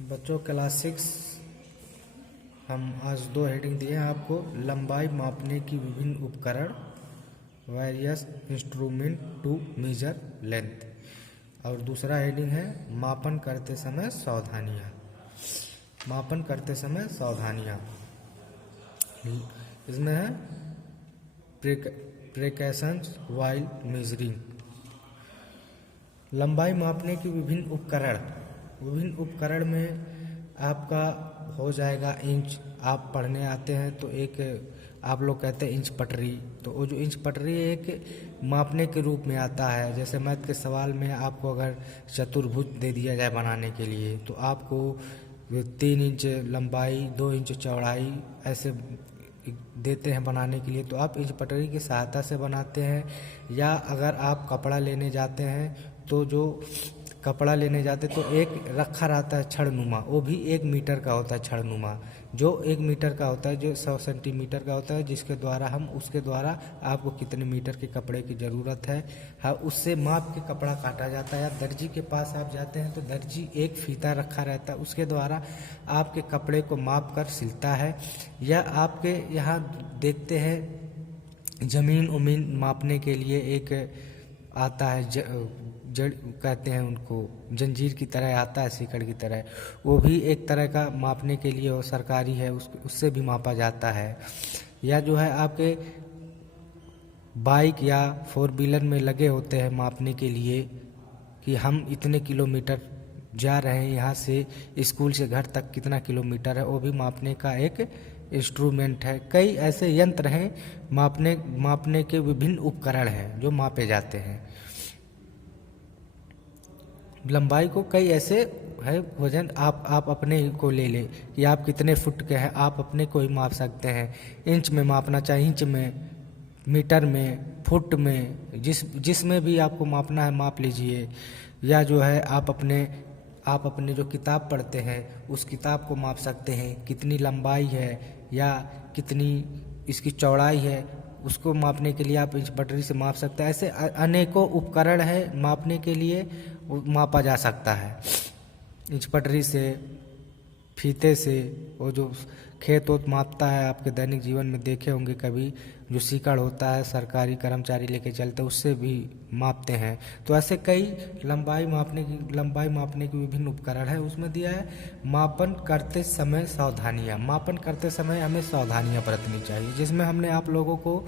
बच्चों क्लास 6 हम आज दो हेडिंग दिए हैं आपको। लंबाई मापने की विभिन्न उपकरण, various instrument to measure length, और दूसरा हेडिंग है मापन करते समय सावधानियाँ। मापन करते समय सावधानियाँ इसमें है प्रिकॉशंस व्हाइल मेजरिंग। लंबाई मापने की विभिन्न उपकरण में आपका हो जाएगा इंच। आप पढ़ने आते हैं तो एक आप लोग कहते हैं इंच पटरी, तो वो जो इंच पटरी एक मापने के रूप में आता है। जैसे मैथ के सवाल में आपको अगर चतुर्भुज दे दिया जाए बनाने के लिए, तो आपको 3 इंच लंबाई 2 इंच चौड़ाई ऐसे देते हैं बनाने के लिए, तो आप इंच पटरी की सहायता से बनाते हैं। या अगर आप कपड़ा लेने जाते हैं तो जो कपड़ा लेने जाते तो एक रखा रहता है छड़नुमा, वो भी 1 मीटर का होता है छड़नुमा, जो 1 मीटर का होता है, जो 100 सेंटीमीटर का होता है, जिसके द्वारा हम उसके द्वारा आपको कितने मीटर के कपड़े की ज़रूरत है हाँ उससे माप के कपड़ा काटा जाता है। या दर्जी के पास आप जाते हैं तो दर्जी एक फीता रखा रहता है, उसके द्वारा आपके कपड़े को माप कर सिलता है। या आपके यहाँ देखते हैं ज़मीन उमीन मापने के लिए एक आता है जड़ कहते हैं उनको, जंजीर की तरह आता है, सीकड़ की तरह, वो भी एक तरह का मापने के लिए वो सरकारी है, उससे भी मापा जाता है। या जो है आपके बाइक या 4 व्हीलर में लगे होते हैं मापने के लिए कि हम इतने किलोमीटर जा रहे हैं, यहाँ से स्कूल से घर तक कितना किलोमीटर है, वो भी मापने का एक इंस्ट्रूमेंट है। कई ऐसे यंत्र हैं मापने के विभिन्न उपकरण हैं जो मापे जाते हैं। लंबाई को कई ऐसे है वजन आप अपने को ले ले कि आप कितने फुट के हैं, आप अपने को ही माप सकते हैं। इंच में मापना चाहे इंच में, मीटर में, फुट में, जिसमें भी आपको मापना है माप लीजिए। या जो है आप अपने जो किताब पढ़ते हैं उस किताब को माप सकते हैं, कितनी लंबाई है या कितनी इसकी चौड़ाई है, उसको मापने के लिए आप इंच पटरी से माप सकते हैं। ऐसे अनेकों उपकरण है मापने के लिए, मापा जा सकता है। इंच पटरी से, फीते से, वो जो खेत ओत मापता है आपके दैनिक जीवन में देखे होंगे कभी, जो सीकड़ होता है सरकारी कर्मचारी लेके चलते, उससे भी मापते हैं। तो ऐसे कई लंबाई मापने की विभिन्न उपकरण है। उसमें दिया है मापन करते समय सावधानियाँ। मापन करते समय हमें सावधानियाँ बरतनी चाहिए, जिसमें हमने आप लोगों को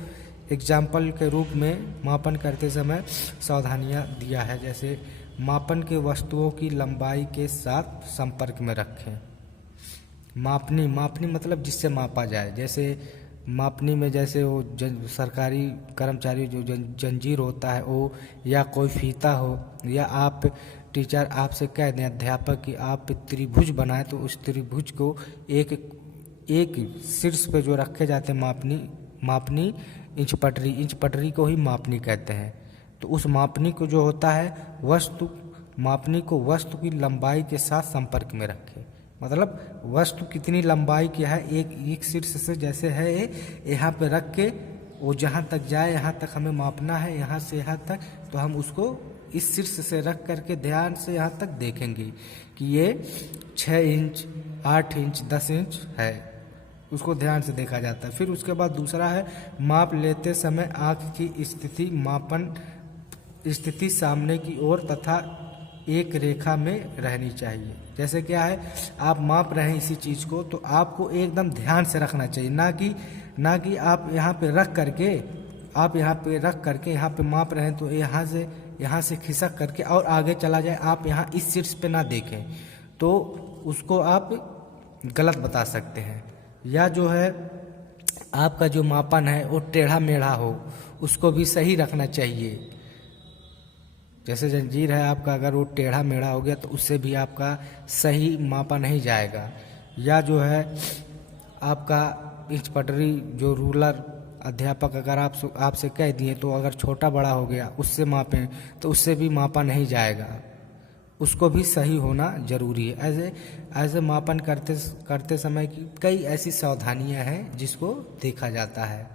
एग्जाम्पल के रूप में मापन करते समय सावधानियाँ दिया है। जैसे मापन के वस्तुओं की लंबाई के साथ संपर्क में रखें। मापनी मतलब जिससे मापा जाए। जैसे मापनी में जैसे वो सरकारी कर्मचारी जो जंजीर होता है वो, या कोई फीता हो, या आप टीचर आपसे कह दें अध्यापक कि आप त्रिभुज बनाए, तो उस त्रिभुज को एक शीर्ष पे जो रखे जाते हैं मापनी इंच पटरी को ही मापनी कहते हैं। तो उस मापनी को जो होता है मापनी को वस्तु की लंबाई के साथ संपर्क में रखें। मतलब वस्तु कितनी लंबाई की है, एक शीर्ष से जैसे है यहाँ पे रख के वो जहाँ तक जाए यहाँ तक हमें मापना है, यहाँ से यहाँ तक, तो हम उसको इस शीर्ष से रख करके ध्यान से यहाँ तक देखेंगे कि ये 6 इंच 8 इंच 10 इंच है, उसको ध्यान से देखा जाता है। फिर उसके बाद दूसरा है माप लेते समय आँख की स्थिति सामने की ओर तथा एक रेखा में रहनी चाहिए। जैसे क्या है, आप माप रहे हैं इसी चीज़ को, तो आपको एकदम ध्यान से रखना चाहिए, ना कि आप यहाँ पे रख करके यहाँ पे माप रहे हैं तो यहाँ से खिसक करके और आगे चला जाए, आप यहाँ इस शीर्ष पे ना देखें, तो उसको आप गलत बता सकते हैं। या जो है आपका जो मापन है वो टेढ़ा मेढ़ा हो, उसको भी सही रखना चाहिए। जैसे जंजीर है आपका, अगर वो टेढ़ा मेढ़ा हो गया तो उससे भी आपका सही मापा नहीं जाएगा। या जो है आपका इंच पटरी जो रूलर अध्यापक अगर आपसे कह दिए, तो अगर छोटा बड़ा हो गया उससे मापें तो उससे भी मापा नहीं जाएगा, उसको भी सही होना जरूरी है। ऐसे मापन करते समय की कई ऐसी सावधानियां हैं जिसको देखा जाता है।